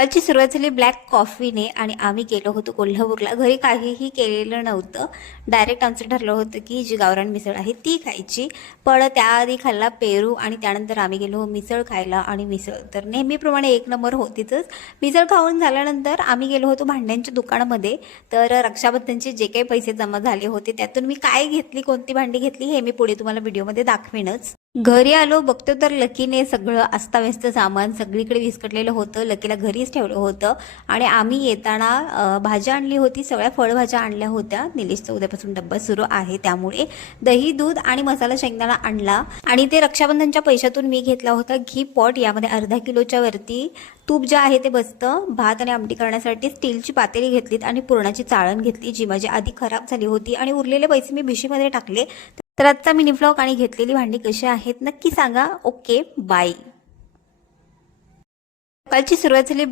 सकाळची सुरुवात झाली ब्लॅक कॉफीने आणि आम्ही गेलो होतो कोल्हापूरला। घरी काहीही केलेलं नव्हतं, डायरेक्ट आमचं ठरलं होतं की जी गावरान मिसळ आहे ती खायची। पण त्याआधी खाल्ला पेरू आणि त्यानंतर आम्ही गेलो मिसळ खायला। आणि मिसळ तर नेहमीप्रमाणे एक नंबर होतीच। मिसळ खाऊन झाल्यानंतर आम्ही गेलो होतो भांड्यांच्या दुकानामध्ये। तर रक्षाबंधनचे जे काही पैसे जमा झाले होते त्यातून मी काय घेतली, कोणती भांडी घेतली हे मी पुढे तुम्हाला व्हिडिओमध्ये दाखवेनच। घरी आलो बघतो तर लकीने सगळं अस्ताव्यस्त सामान सगळीकडे विस्कटलेलं होतं। लकीला घरीच ठेवलं होतं आणि आम्ही येताना भाज्या आणली होती, सगळ्या फळभाज्या आणल्या होत्या। निलेशचा उद्यापासून डब्बा सुरू आहे त्यामुळे दही, दूध आणि मसाला शेंगदाणा आणला। आणि ते रक्षाबंधनच्या पैशातून मी घेतला होता घी पॉट। यामध्ये अर्धा किलोच्या वरती तूप जे आहे ते बसतं। भात आणि आमटी करण्यासाठी स्टीलची पातेली घेतलीत आणि पुरणाची चाळण घेतली जी माझी आधी खराब झाली होती आणि उरलेले पैसे मी भिशीमध्ये टाकले। तर आजचा मिनी व्लॉग आणि घेतलेली भांडी कशी आहेत नक्की सांगा। Okay bye. सकाळची सुरुवात झाली